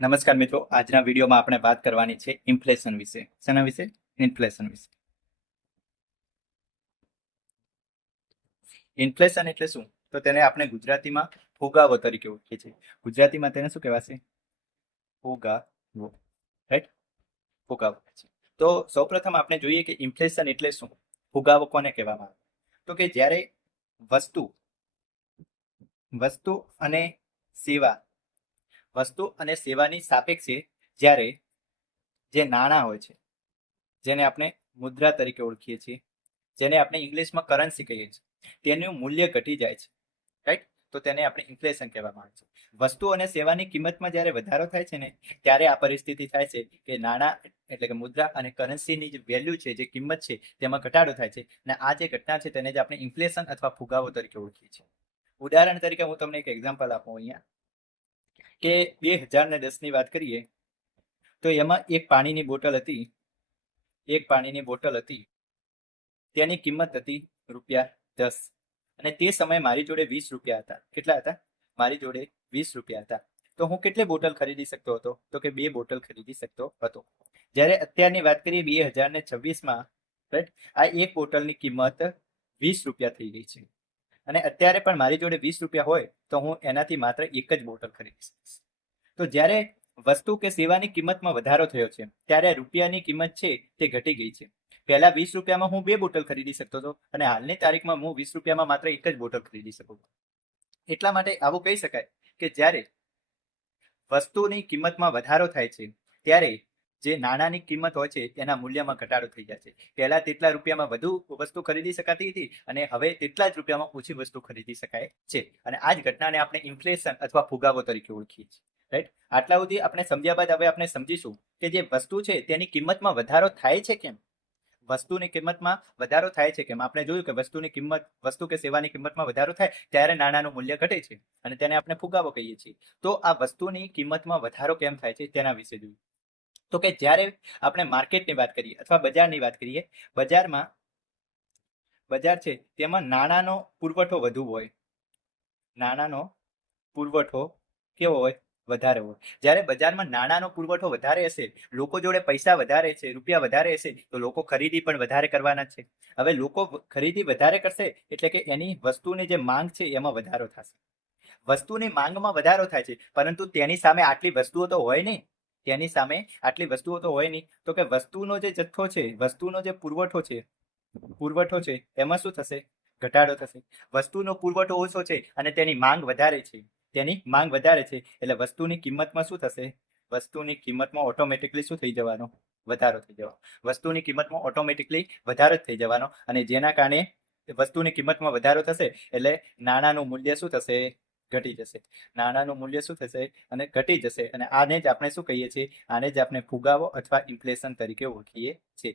નમસ્કાર મિત્રો, આજના વિડીયોમાં આપણે વાત કરવાની છે ઇન્ફ્લેશન વિશે. શેના વિશે? ઇન્ફ્લેશન વિશે. ઇન્ફ્લેશન એટલે શું? તો તેને આપણે ગુજરાતીમાં ફુગાવો તરીકે ઓળખીએ છીએ. ગુજરાતીમાં તેને શું કહેવાશે? ફુગાવો. રાઈટ? ફુગાવો. તો સૌપ્રથમ આપણે જોઈએ કે ઇન્ફ્લેશન એટલે શું, ફુગાવો કોને કહેવામાં આવે. તો કે જ્યારે વસ્તુ અને સેવાની સાપેક્ષે જ્યારે જે નાણાં હોય છે, જેને આપણે મુદ્રા તરીકે ઓળખીએ છીએ, જેને આપણે ઇંગ્લિશમાં કરન્સી કહીએ છીએ, તેનું મૂલ્ય ઘટી જાય છે. રાઈટ? તો તેને આપણે ઇન્ફ્લેશન કહેવામાં આવે છે. વસ્તુ અને સેવાની કિંમતમાં જ્યારે વધારો થાય છે ને, ત્યારે આ પરિસ્થિતિ થાય છે કે નાણાં એટલે કે મુદ્રા અને કરન્સીની જે વેલ્યુ છે, જે કિંમત છે, તેમાં ઘટાડો થાય છે. અને આ જે ઘટના છે તેને જ આપણે ઇન્ફ્લેશન અથવા ફુગાવો તરીકે ઓળખીએ છીએ. ઉદાહરણ તરીકે હું તમને એક એક્ઝામ્પલ આપું અહીંયા, કે 2010 ની વાત કરીએ તો એમાં એક પાણીની બોટલ હતી, તેની કિંમત હતી ₹10, અને તે સમયે મારી જોડે 20 રૂપિયા હતા. કેટલા હતા? મારી જોડે 20 રૂપિયા હતા. તો હું કેટલી બોટલ ખરીદી શકતો હતો? તો કે 2 બોટલ ખરીદી શકતો હતો. જ્યારે અત્યારની વાત કરીએ 2026માં, રાઈટ, આ એક બોટલની કિંમત 20 રૂપિયા થઈ ગઈ છે. અને અત્યારે પણ મારી જોડે 20 રૂપિયા હોય તો હું એનાથી માત્ર એક જ બોટલ ખરીદી શકીશ. તો જ્યારે વસ્તુ કે સેવાની કિંમતમાં વધારો થયો છે, ત્યારે રૂપિયાની કિંમત છે તે ઘટી ગઈ છે. પહેલા 20 રૂપિયામાં હું 2 બોટલ ખરીદી શકતો હતો, અને હાલની તારીખમાં હું 20 રૂપિયામાં માત્ર એક જ બોટલ ખરીદી શકું. એટલા માટે આવું કહી શકાય કે જ્યારે વસ્તુની કિંમતમાં વધારો થાય છે, ત્યારે જે નાણાંની કિંમત હોય છે તેના મૂલ્યમાં ઘટાડો થઈ જાય છે. પહેલા તેટલા રૂપિયામાં વધુ વસ્તુ ખરીદી શકાતી હતી, અને હવે તેટલા જ રૂપિયામાં ઓછી વસ્તુ ખરીદી શકાય છે. અને આ જ ઘટનાને આપણે ઇન્ફ્લેશન અથવા ફુગાવો તરીકે ઓળખીએ છીએ. રાઈટ? આટલા સુધી આપણે સમજ્યા બાદ હવે આપણે સમજીશું કે જે વસ્તુ છે તેની કિંમતમાં વધારો થાય છે કેમ. વસ્તુની કિંમતમાં વધારો થાય છે કેમ? આપણે જોયું કે વસ્તુ કે સેવાની કિંમતમાં વધારો થાય ત્યારે નાણાંનું મૂલ્ય ઘટે છે, અને તેને આપણે ફુગાવો કહીએ છીએ. તો આ વસ્તુની કિંમતમાં વધારો કેમ થાય છે તેના વિશે જોયું. તો કે જ્યારે આપણે માર્કેટની વાત કરીએ અથવા બજારની વાત કરીએ, બજાર છે તેમાં નાણાંનો પુરવઠો વધુ હોય. નાણાંનો પુરવઠો કેવો હોય? વધારે હોય. જ્યારે બજારમાં નાણાંનો પુરવઠો વધારે હશે, લોકો જોડે પૈસા વધારે છે, રૂપિયા વધારે હશે, તો લોકો ખરીદી પણ વધારે કરવાના છે. હવે લોકો ખરીદી વધારે કરશે એટલે કે એની વસ્તુની જે માંગ છે એમાં વધારો થશે. વસ્તુની માંગમાં વધારો થાય છે, પરંતુ તેની સામે આટલી વસ્તુઓ તો હોય નહીં. તો કે વસ્તુનો જે જથ્થો છે, વસ્તુનો જે પુરવઠો છે એમાં શું થશે? ઘટાડો થશે. વસ્તુનો પુરવઠો ઓછો છે અને તેની માંગ વધારે છે, એટલે વસ્તુની કિંમતમાં શું થશે? વસ્તુની કિંમતમાં ઓટોમેટિકલી શું થઈ જવાનો? વધારો થઈ જવાનો. વસ્તુની કિંમતમાં ઓટોમેટિકલી વધારો જ થઈ જવાનો, અને જેના કારણે વસ્તુની કિંમતમાં વધારો થશે એટલે નાણાંનું મૂલ્ય શું થશે? ઘટી જશે. નાણાંનું મૂલ્ય શું થશે? અને ઘટી જશે. અને આને જ આપણે શું કહીએ છીએ? આને જ આપણે ફુગાવો અથવા ઇન્ફ્લેશન તરીકે ઓળખીએ છીએ.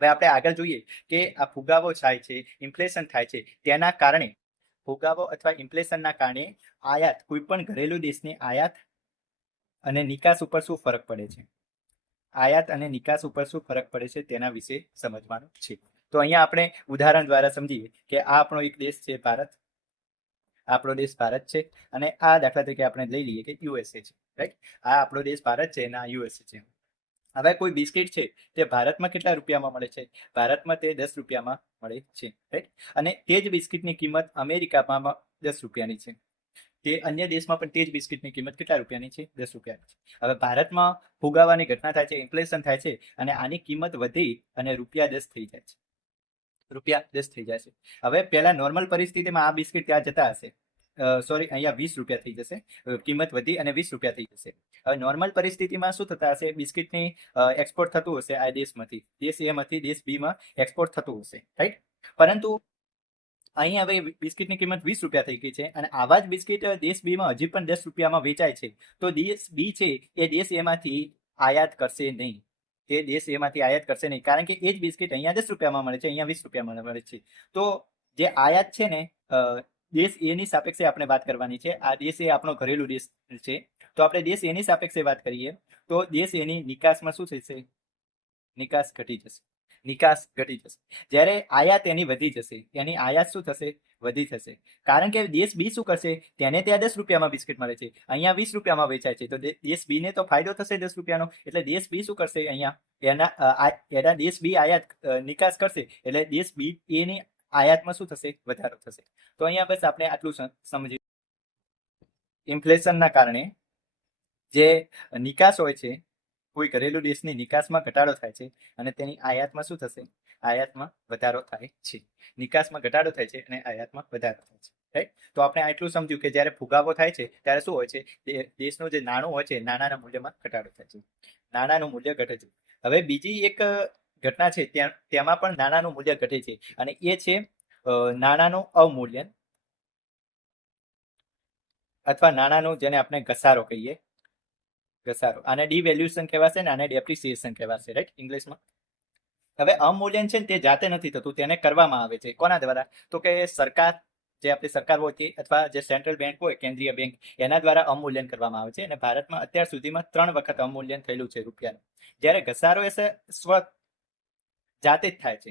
હવે આપણે આગળ જોઈએ કે આ ફુગાવો થાય છે, ઇન્ફ્લેશન થાય છે, તેના કારણે ફુગાવો અથવા ઇન્ફ્લેશનના કારણે કોઈ પણ ઘરેલુ દેશની આયાત અને નિકાસ ઉપર શું ફરક પડે છે? તેના વિશે સમજવાનું છે. તો અહીંયા આપણે ઉદાહરણ દ્વારા સમજીએ કે આ આપણો એક દેશ છે, ભારત છે, અને આ દાખલા તરીકે આપણે લઈ લઈએ કે યુએસએ છે. રાઈટ? આ આપણો દેશ ભારત છે અને આ યુએસએ છે. હવે કોઈ બિસ્કિટ છે તે ભારતમાં કેટલા રૂપિયામાં મળે છે? ભારતમાં તે 10 રૂપિયામાં મળે છે. રાઈટ? અને તે જ બિસ્કિટની કિંમત અમેરિકામાં 10 રૂપિયાની છે. તે અન્ય દેશમાં પણ તે જ બિસ્કિટની કિંમત કેટલા રૂપિયાની છે? 10 રૂપિયાની છે. હવે ભારતમાં ફુગાવાની ઘટના થાય છે, ઇન્ફ્લેશન થાય છે, અને આની કિંમત વધી અને ₹10 થઈ જાય છે. હવે પહેલા નોર્મલ પરિસ્થિતિમાં આ બિસ્કિટ ત્યાં જતા હશે, અહીંયા 20 રૂપિયા થઈ જશે. કિંમત વધી અને 20 રૂપિયા થઈ જશે. હવે નોર્મલ પરિસ્થિતિમાં શું થતા હશે? બિસ્કિટની એક્સપોર્ટ થતું હશે આ દેશમાંથી, દેશ A માંથી દેશ B માં એક્સપોર્ટ થતું હશે. રાઈટ? પરંતુ અહીં હવે બિસ્કિટની કિંમત 20 રૂપિયા થઈ ગઈ છે, અને આવા જ બિસ્કિટ દેશ B માં હજી પણ 10 રૂપિયામાં વેચાય છે. તો દેશ B છે એ દેશ A માંથી આયાત કરશે નહીં. કારણ કે એ જ બિસ્કિટ અહીંયા 10 રૂપિયામાં મળે છે, અહીંયા 20 રૂપિયામાં મળે છે. તો જે આયાત છે ને, દેશ A ની સાપેક્ષે આપણે વાત કરવાની છે. આ દેશ A આપણો ઘરેલું દેશ છે, તો આપણે દેશ A ની સાપેક્ષે વાત કરીએ તો દેશ A ની નિકાસમાં શું થશે? નિકાસ ઘટી જશે. જ્યારે આયાત એની વધી જશે, એની આયાત શું થશે? વધી થશે, કારણ કે દેશ બી શું કરશે, તેને ત્યાં 10 રૂપિયામાં બિસ્કિટ મળે છે, અહીંયા 20 રૂપિયામાં વેચાય છે, તો દેશ બી ને તો ફાયદો થશે 10 રૂપિયાનો, એટલે દેશ બી શું કરશે, અહીંયા એના દેશ બી આયાત નિકાસ કરશે, એટલે દેશ બી એની આયાતમાં શું થશે, વધારો થશે. તો અહીંયા બસ આપણે આટલું સમજી, ઇન્ફ્લેશનના કારણે જે નિકાસ હોય છે, કોઈ ઘરેલું દેશની નિકાસમાં ઘટાડો થાય છે અને તેની આયાતમાં શું થશે, આયાતમાં વધારો થાય છે. નિકાસમાં ઘટાડો થાય છે અને આયાતમાં વધારો થાય છે, રાઈટ. તો આપણે આટલું સમજ્યું કે જ્યારે ફુગાવો થાય છે ત્યારે શું હોય છે, દેશનું જે નાણું હોય છે, નાણાંના મૂલ્યમાં ઘટાડો થાય છે, નાણાંનું મૂલ્ય ઘટે છે. હવે બીજી એક ઘટના છે, તેમાં પણ નાણાંનું મૂલ્ય ઘટે છે, અને એ છે નાણાંનું અવમૂલ્યન અથવા નાણાંનું, જેને આપણે ઘસારો કહીએ, ઘસારો. આને ડિવેલ્યુએશન કહેવાશે ને આને ડેપ્રિસિએશન કહેવાશે, રાઈટ, ઇંગ્લિશમાં. હવે અવમૂલ્યન છે ને તે જાતે નથી થતું, તેને કરવામાં આવે છે કોના દ્વારા, તો કે સરકાર, જે આપણી સરકાર હોય તે, અથવા જે સેન્ટ્રલ બેંક હોય, કેન્દ્રીય બેંક, એના દ્વારા અવમૂલ્યન કરવામાં આવે છે. અને ભારતમાં અત્યાર સુધીમાં 3 વખત અવમૂલ્યન થયેલું છે રૂપિયાનું. જ્યારે ઘસારો એ જાતે જ થાય છે,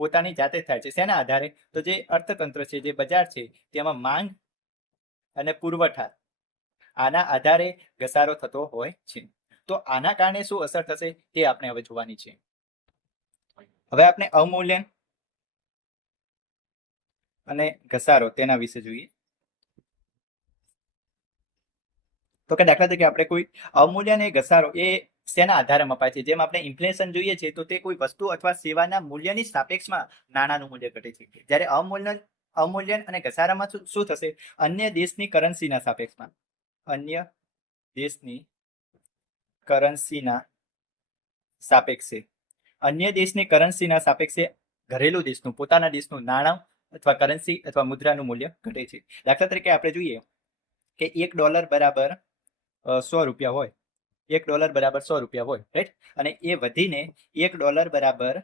પોતાની જાતે જ થાય છે. શેના આધારે, તો જે અર્થતંત્ર છે, જે બજાર છે, તેમાં માંગ અને પુરવઠા, આના આધારે ઘસારો થતો હોય છે. તો આના કારણે શું અસર થશે તે આપણે હવે જોવાની છે. હવે આપણે અવમૂલ્યન અને ઘસારો તેના વિશે જોઈએ. તો કે દાખલા તરીકે આપણે કોઈ અવમૂલ્યન એ ઘસારો એ શેના આધારે મપાય છે, જેમ આપણે ઇન્ફ્લેશન જોઈએ છે, તો તે કોઈ વસ્તુ અથવા સેવાના મૂલ્યની સાપેક્ષમાં નાણાંનું મૂલ્ય ઘટે છે. જ્યારે અવમૂલ્યન અને ઘસારામાં શું થશે, અન્ય દેશની કરન્સીના સાપેક્ષમાં, અન્ય દેશની કરન્સીના સાપેક્ષે, અન્ય દેશની કરન્સીના સાપેક્ષે ઘરેલું દેશનું, પોતાના દેશનું નાણાં અથવા કરન્સી અથવા મુદ્રાનું મૂલ્ય ઘટે છે. દાખલા તરીકે આપણે જોઈએ કે $1 બરાબર 100 રૂપિયા હોય, $1 બરાબર 100 રૂપિયા હોય, રાઈટ, અને એ વધીને $1 બરાબર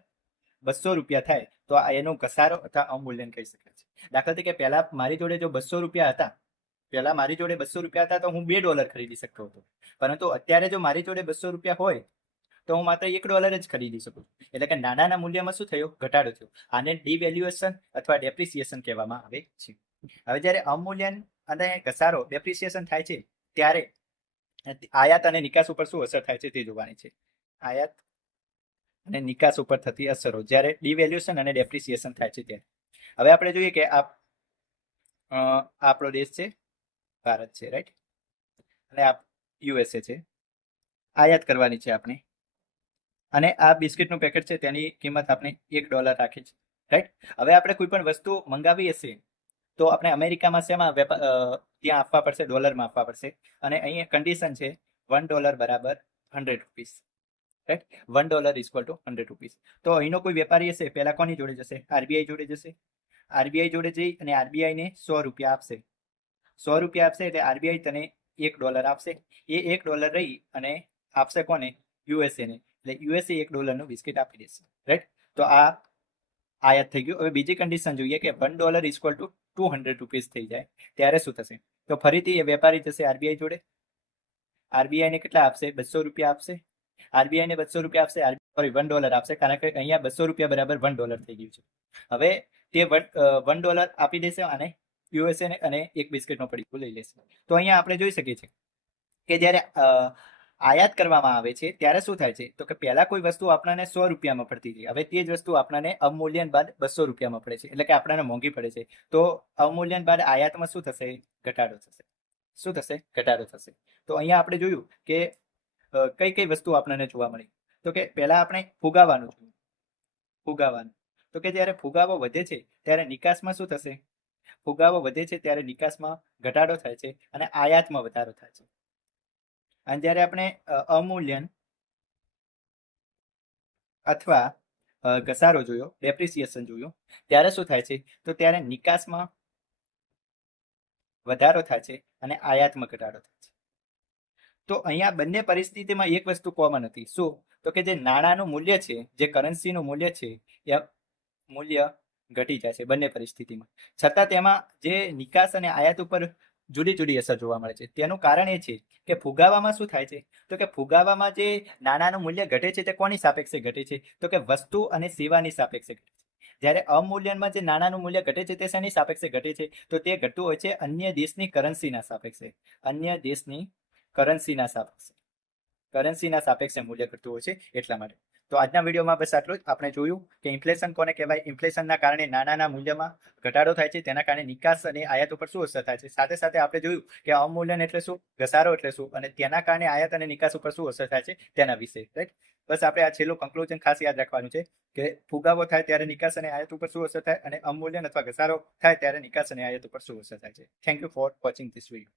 200 રૂપિયા થાય, તો આ એનો ઘસારો અથવા અવમૂલ્યન કહી શકાય છે. દાખલા તરીકે પહેલા મારી જોડે જો 200 રૂપિયા હતા, તો હું $2 ખરીદી શકતો હતો, પરંતુ અત્યારે જો મારી જોડે 200 રૂપિયા હોય તો હું માત્ર $1 જ ખરીદી શકું. એટલે કે નાણાંના મૂલ્યમાં શું થયો, ઘટાડો થયો. આને ડિવેલ્યુએશન અથવા ડેપ્રિસિએશન કહેવામાં આવે છે. હવે જ્યારે અવમૂલ્યન અને ઘસારો, ડેપ્રિસિએશન થાય છે, ત્યારે આયાત અને નિકાસ ઉપર શું અસર થાય છે તે જોવાની છે. આયાત અને નિકાસ ઉપર થતી અસરો જ્યારે ડિવેલ્યુએશન અને ડેપ્રિસિએશન થાય છે ત્યારે. હવે આપણે જોઈએ કે આપણો દેશ છે ભારત છે, રાઈટ, અને આ યુએસએ છે. આયાત કરવાની છે આપણે, અને આ બિસ્કિટનું પેકેટ છે, તેની કિંમત આપણે $1 રાખી છે, રાઈટ. હવે આપણે કોઈ પણ વસ્તુ મંગાવી હશે તો આપણે અમેરિકામાં શેમાં ત્યાં આપવા પડશે, ડોલરમાં આપવા પડશે, અને અહીંયા કન્ડિશન છે $1 બરાબર 100 રૂપીસ, રાઈટ, $1 = 100 રૂપીસ. તો અહીંનો કોઈ વેપારી હશે, પહેલા કોની જોડે જશે, આરબીઆઈ જોડે જશે. આરબીઆઈ જોડે જઈ અને આરબીઆઈ ને 100 રૂપિયા આપશે, 100 રૂપિયા આપશે એટલે આરબીઆઈ તને $1 આપશે. એ $1 રહી અને આપશે કોને, યુએસએ ને, એટલે યુએસએ $1 નું બિસ્કિટ આપી દેશે, રાઈટ. તો આ આયાત થઈ ગયું. હવે બીજી કન્ડિશન જોઈએ કે $1 = 200 રૂપીસ થઈ જાય, ત્યારે શું થશે, તો ફરીથી એ વેપારી જશે આરબીઆઈ જોડે, આરબીઆઈ ને કેટલા આપશે, 200 રૂપિયા આપશે, આરબીઆઈ ને 200 રૂપિયા આપશે, સોરી $1 આપશે, કારણ કે અહીંયા 200 રૂપિયા બરાબર $1 થઈ ગયું છે. હવે તે $1 આપી દેશે અને યુએસએ ને, અને એક બિસ્કિટનો પડીકો લઈ લેશે. તો અહીંયા આપણે જોઈ શકીએ છીએ કે જ્યારે આયાત કરવામાં આવે છે ત્યારે શું થાય છે, તો કે પહેલા કોઈ વસ્તુ આપણને 100 રૂપિયામાં પડતી હતી, હવે તે જ વસ્તુ આપણને અવમૂલ્યન બાદ 200 રૂપિયામાં પડે છે, એટલે કે આપણને મોંઘી પડે છે. તો અવમૂલ્યન બાદ આયાતમાં શું થશે, ઘટાડો થશે. શું થશે, ઘટાડો થશે. તો અહીંયા આપણે જોયું કે કઈ કઈ વસ્તુ આપણને જોવા મળી, તો કે પહેલા આપણે ફુગાવાનું જોયું, ફુગાવાનું, તો કે જ્યારે ફુગાવો વધે છે ત્યારે નિકાસમાં શું થશે, ફુગાવો વધે છે ત્યારે નિકાસમાં ઘટાડો થાય છે અને આયાતમાં વધારો થાય છે. અને જ્યારે આપણે અવમૂલ્યન અથવા ઘસારો જોયો, ડેપ્રિસિએશન જોયું, ત્યારે શું થાય છે, તો ત્યારે નિકાસમાં વધારો થાય છે અને આયાતમાં ઘટાડો થાય છે. તો અહીંયા બંને પરિસ્થિતિમાં એક વસ્તુ કોમન હતી, શું, તો કે જે નાણાંનું મૂલ્ય છે, જે કરન્સીનું મૂલ્ય છે, એ મૂલ્ય ઘટી જાય છે બંને પરિસ્થિતિમાં. છતાં તેમાં જે નિકાસ અને આયાત ઉપર જુદી જુદી અસર જોવા મળે છે. તેનું કારણ એ છે કે ફુગાવામાં શું થાય છે, તો કે ફુગાવામાં જે નાણાંનું મૂલ્ય ઘટે છે તે કોની સાપેક્ષે ઘટે છે, તો કે વસ્તુ અને સેવાની સાપેક્ષે ઘટે છે. જ્યારે અવમૂલ્યનમાં જે નાણાંનું મૂલ્ય ઘટે છે તે શેની સાપેક્ષે ઘટે છે? તો તે ઘટતું હોય છે અન્ય દેશની કરન્સીના સાપેક્ષે. અન્ય દેશની કરન્સીના સાપેક્ષે મૂલ્ય ઘટતું હોય છે એટલા માટે. તો આજના વિડીયોમાં બસ આટલું જ. આપણે જોયું કે ઇન્ફ્લેશન કોને કહેવાય. ઇન્ફ્લેશનના કારણે નાણાંના મૂલ્યમાં ઘટાડો થાય છે, તેના કારણે નિકાસ અને આયાત ઉપર શું અસર થાય છે. સાથે સાથે આપણે જોયું કે અવમૂલ્યન એટલે શું, ઘસારો એટલે શું, અને તેના કારણે આયાત અને નિકાસ ઉપર શું અસર થાય છે તેના વિશે. રાઈટ. બસ આપણે આ છેલ્લું કન્ક્લુઝન ખાસ યાદ રાખવાનું છે કે ફુગાવો થાય ત્યારે નિકાસ અને આયાત ઉપર શું અસર થાય, અને અવમૂલ્યન અથવા ઘસારો થાય ત્યારે નિકાસ અને આયાત ઉપર શું અસર થાય છે. Thank you for watching this video.